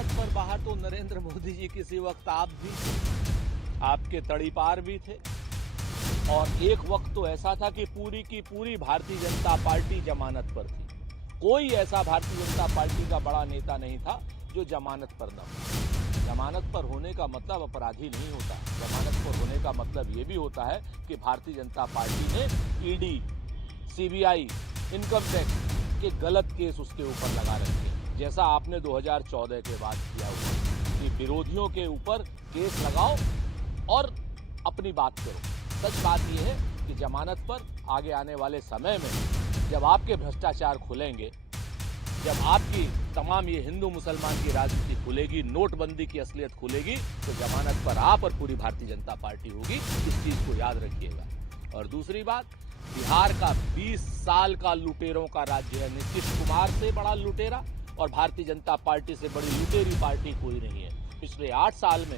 जमानत पर बाहर तो नरेंद्र मोदी जी किसी वक्त आप भी थे, आपके तड़ीपार भी थे। और एक वक्त तो ऐसा था कि पूरी की पूरी भारतीय जनता पार्टी जमानत पर थी। कोई ऐसा भारतीय जनता पार्टी का बड़ा नेता नहीं था जो जमानत पर न हो। जमानत पर होने का मतलब अपराधी नहीं होता। जमानत पर होने का मतलब ये भी होता है कि भारतीय जनता पार्टी ने ईडी, सीबीआई, इनकम टैक्स के गलत केस उसके ऊपर लगा रखे, जैसा आपने 2014 के बाद किया हुआ कि विरोधियों के ऊपर केस लगाओ और अपनी बात करो। सच बात यह है कि जमानत पर आगे आने वाले समय में जब आपके भ्रष्टाचार खुलेंगे, जब आपकी तमाम ये हिंदू मुसलमान की राजनीति खुलेगी, नोटबंदी की असलियत खुलेगी, तो जमानत पर आप और पूरी भारतीय जनता पार्टी होगी। इस चीज को याद रखिएगा। और दूसरी बात, बिहार का 20 साल का लुटेरों का राज्य है। नीतीश कुमार से बड़ा लुटेरा और भारतीय जनता पार्टी से बड़ी लुटेरी पार्टी कोई नहीं है। पिछले 8 साल में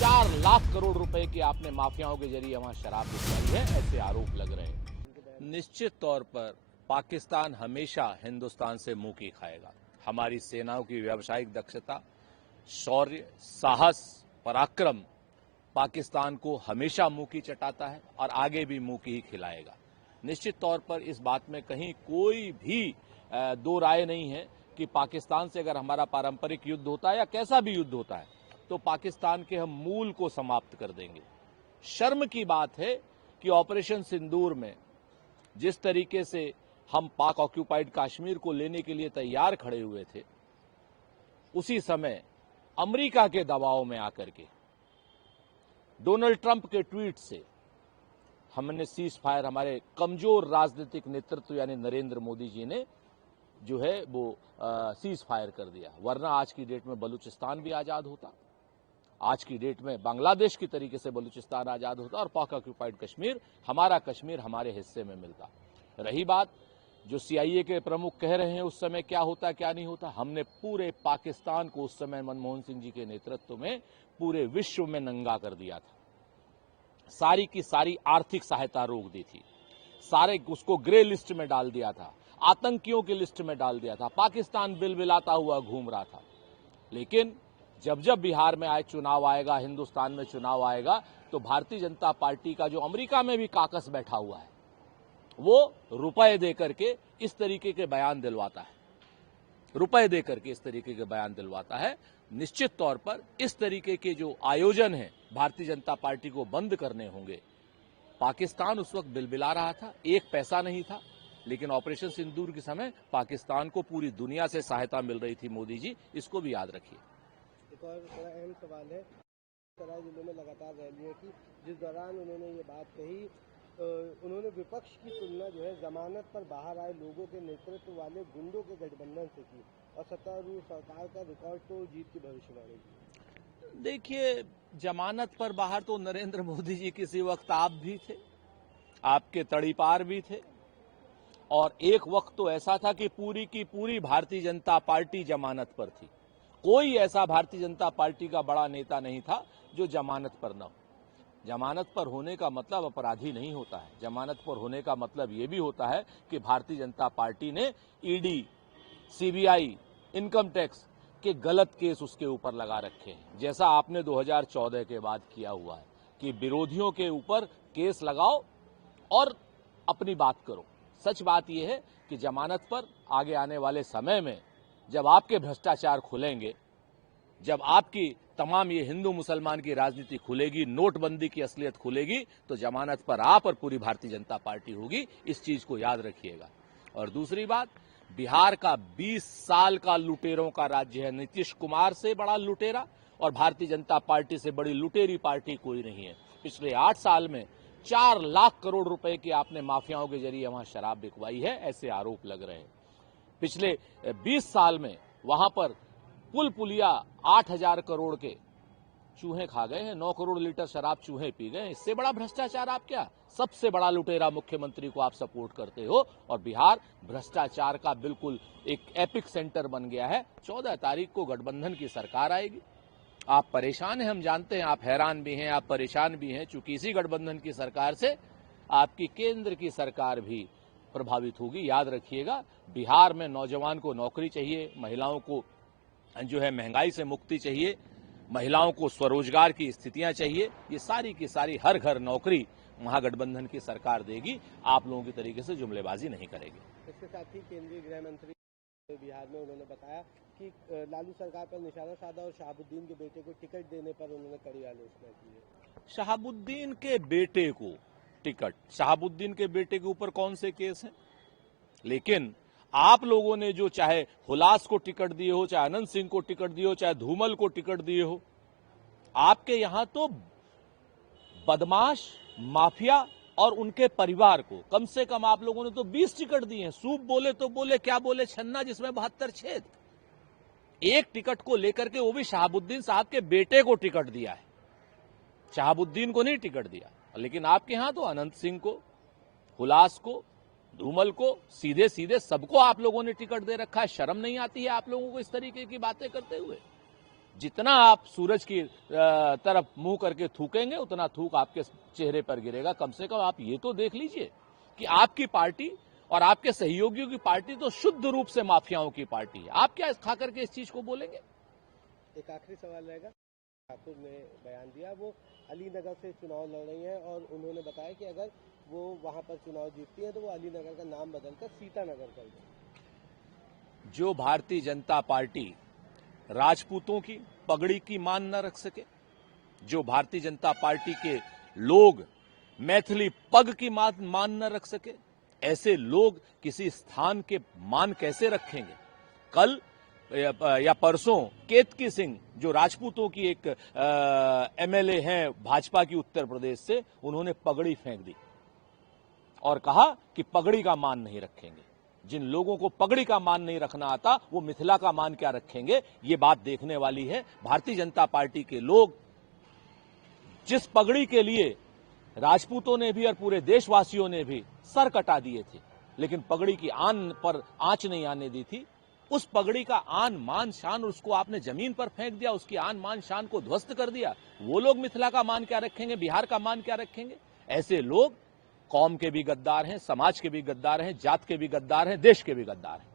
4 लाख करोड़ रुपए की आपने माफियाओं के जरिए वहां शराब बिकवाई है, ऐसे आरोप लग रहे हैं। निश्चित तौर पर पाकिस्तान हमेशा हिंदुस्तान से मुंह की खाएगा। हमारी सेनाओं की व्यावसायिक दक्षता, शौर्य, साहस, पराक्रम पाकिस्तान को हमेशा मुंह की चटाता है और आगे भी मुंह की ही खिलाएगा। निश्चित तौर पर इस बात में कहीं कोई भी दो राय नहीं है कि पाकिस्तान से अगर हमारा पारंपरिक युद्ध होता है या कैसा भी युद्ध होता है तो पाकिस्तान के हम मूल को समाप्त कर देंगे। शर्म की बात है कि ऑपरेशन सिंदूर में जिस तरीके से हम पाक ऑक्यूपाइड कश्मीर को लेने के लिए तैयार खड़े हुए थे, उसी समय अमेरिका के दबाव में आकर के डोनाल्ड ट्रंप के ट्वीट से हमने सीज फायर, हमारे कमजोर राजनीतिक नेतृत्व यानी नरेंद्र मोदी जी ने जो है वो सीज फायर कर दिया। वरना आज की डेट में बलूचिस्तान भी आजाद होता, आज की डेट में बांग्लादेश की तरीके से बलूचिस्तान आजाद होता और पाक ऑक्यूपाइड कश्मीर हमारे हिस्से में मिलता। रही बात जो सीआईए के प्रमुख कह रहे हैं उस समय क्या होता क्या नहीं होता, हमने पूरे पाकिस्तान को उस समय मनमोहन सिंह जी के नेतृत्व में पूरे विश्व में नंगा कर दिया था। सारी की सारी आर्थिक सहायता रोक दी थी, सारे उसको ग्रे लिस्ट में डाल दिया था, आतंकियों की लिस्ट में डाल दिया था। पाकिस्तान बिलबिलाता हुआ घूम रहा था। लेकिन जब जब बिहार में चुनाव आएगा, हिंदुस्तान में चुनाव आएगा, तो भारतीय जनता पार्टी का जो अमेरिका में भी काकस बैठा हुआ है वो रुपए देकर के इस तरीके के बयान दिलवाता है, रुपए देकर के इस तरीके के बयान दिलवाता है। निश्चित तौर पर इस तरीके के जो आयोजन है भारतीय जनता पार्टी को बंद करने होंगे। पाकिस्तान उस वक्त बिलबिला रहा था, एक पैसा नहीं था, लेकिन ऑपरेशन सिंदूर के समय पाकिस्तान को पूरी दुनिया से सहायता मिल रही थी। मोदी जी, इसको भी याद रखिए। एक और बड़ा अहम सवाल है, सराय जिले में लगातार रैलियां की, जिस दौरान उन्होंने ये बात कही, उन्होंने विपक्ष की तुलना जो है जमानत पर बाहर आए लोगों के नेतृत्व वाले गुंडों के गठबंधन से की और सत्तारूढ़ सरकार का रिकॉर्ड तो जीत की भविष्यवाणी की। देखिए, जमानत पर बाहर तो नरेंद्र मोदी जी किसी वक्त आप भी थे, आपके तड़ीपार भी थे। और एक वक्त तो ऐसा था कि पूरी की पूरी भारतीय जनता पार्टी जमानत पर थी। कोई ऐसा भारतीय जनता पार्टी का बड़ा नेता नहीं था जो जमानत पर न हो। जमानत पर होने का मतलब अपराधी नहीं होता है। जमानत पर होने का मतलब ये भी होता है कि भारतीय जनता पार्टी ने ईडी, सीबीआई, इनकम टैक्स के गलत केस उसके ऊपर लगा रखे हैं, जैसा आपने 2014 के बाद किया हुआ है कि विरोधियों के ऊपर केस लगाओ और अपनी बात करो। सच बात यह है कि जमानत पर आगे आने वाले समय में जब आपके भ्रष्टाचार खुलेंगे, जब आपकी तमाम ये हिंदू मुसलमान की राजनीति खुलेगी, नोटबंदी की असलियत खुलेगी, तो जमानत पर आप और पूरी भारतीय जनता पार्टी होगी। इस चीज को याद रखिएगा। और दूसरी बात, बिहार का 20 साल का लुटेरों का राज्य है। नीतीश कुमार से बड़ा लुटेरा और भारतीय जनता पार्टी से बड़ी लुटेरी पार्टी कोई नहीं है। पिछले 8 साल में 4 लाख करोड़ रुपए की आपने माफियाओं के जरिए वहां शराब बिकवाई है, ऐसे आरोप लग रहे हैं। पिछले 20 साल में वहां पर पुल पुलिया 8,000 करोड़ के चूहे खा गए हैं, 9 करोड़ लीटर शराब चूहे पी गए। इससे बड़ा भ्रष्टाचार आप क्या? सबसे बड़ा लुटेरा मुख्यमंत्री को आप सपोर्ट करते हो और बिहार भ्रष्टाचार का बिल्कुल एक एपिक सेंटर बन गया है। 14 तारीख को गठबंधन की सरकार आएगी। आप परेशान हैं, हम जानते हैं, आप हैरान भी हैं, आप परेशान भी हैं, चूंकि इसी गठबंधन की सरकार से आपकी केंद्र की सरकार भी प्रभावित होगी। याद रखिएगा, बिहार में नौजवान को नौकरी चाहिए, महिलाओं को जो है महंगाई से मुक्ति चाहिए, महिलाओं को स्वरोजगार की स्थितियां चाहिए। ये सारी की सारी हर घर नौकरी महागठबंधन की सरकार देगी। आप लोगों की तरीके से जुमलेबाजी नहीं करेगी। इसके साथ ही केंद्रीय गृह मंत्री बिहार में उन्होंने बताया कि लालू सरकार पर निशाना साधा और शहाबुद्दीन के बेटे को टिकट देने पर उन्होंने कड़ी आलोचना की है। शहाबुद्दीन के बेटे को टिकट, शहाबुद्दीन के बेटे के ऊपर कौन से केस हैं? लेकिन आप लोगों ने जो चाहे हुलास को टिकट दिए हो, चाहे अनंत सिंह को टिकट दिए हो, चाहे धूमल को टिकट दिए हो, आपके यहां तो बदमाश, माफिया और उनके परिवार को कम से कम आप लोगों ने तो 20 टिकट दिए हैं। सूप बोले तो बोले, क्या बोले छन्ना जिसमें 72 छेद। एक टिकट को लेकर के वो भी शहाबुद्दीन साहब के बेटे को टिकट दिया है, शहाबुद्दीन को नहीं टिकट दिया। लेकिन आपके यहां तो अनंत सिंह को, हुलास को, धूमल को, सीधे सीधे सबको आप लोगों ने टिकट दे रखा है। शर्म नहीं आती है आप लोगों को इस तरीके की बातें करते हुए? जितना आप सूरज की तरफ मुंह करके थूकेंगे उतना थूक आपके चेहरे पर गिरेगा। कम से कम आप ये तो देख लीजिए कि आपकी पार्टी और आपके सहयोगियों की पार्टी तो शुद्ध रूप से माफियाओं की पार्टी है। आप क्या खा करके इस चीज को बोलेंगे? एक आखिरी सवाल रहेगा। ठाकुर ने बयान दिया, वो अलीनगर से चुनाव लड़ रही हैं और उन्होंने बताया कि अगर वो वहां पर चुनाव जीतती हैं तो वो अलीनगर का नाम बदलकर सीतानगर कर दें। जो भारतीय जनता पार्टी राजपूतों की पगड़ी की मान न रख सके, जो भारतीय जनता पार्टी के लोग मैथिली पग की मान न रख सके, ऐसे लोग किसी स्थान के मान कैसे रखेंगे? कल या परसों केतकी सिंह जो राजपूतों की एक एमएलए हैं भाजपा की उत्तर प्रदेश से, उन्होंने पगड़ी फेंक दी और कहा कि पगड़ी का मान नहीं रखेंगे। जिन लोगों को पगड़ी का मान नहीं रखना आता वो मिथिला का मान क्या रखेंगे? ये बात देखने वाली है। भारतीय जनता पार्टी के लोग जिस पगड़ी के लिए राजपूतों ने भी और पूरे देशवासियों ने भी सर कटा दिए थे, लेकिन पगड़ी की आन पर आंच नहीं आने दी थी, उस पगड़ी का आन मान शान उसको आपने जमीन पर फेंक दिया, उसकी आन मान शान को ध्वस्त कर दिया। वो लोग मिथिला का मान क्या रखेंगे? बिहार का मान क्या रखेंगे? ऐसे लोग कौम के भी गद्दार हैं, समाज के भी गद्दार हैं, जात के भी गद्दार हैं, देश के भी गद्दार हैं।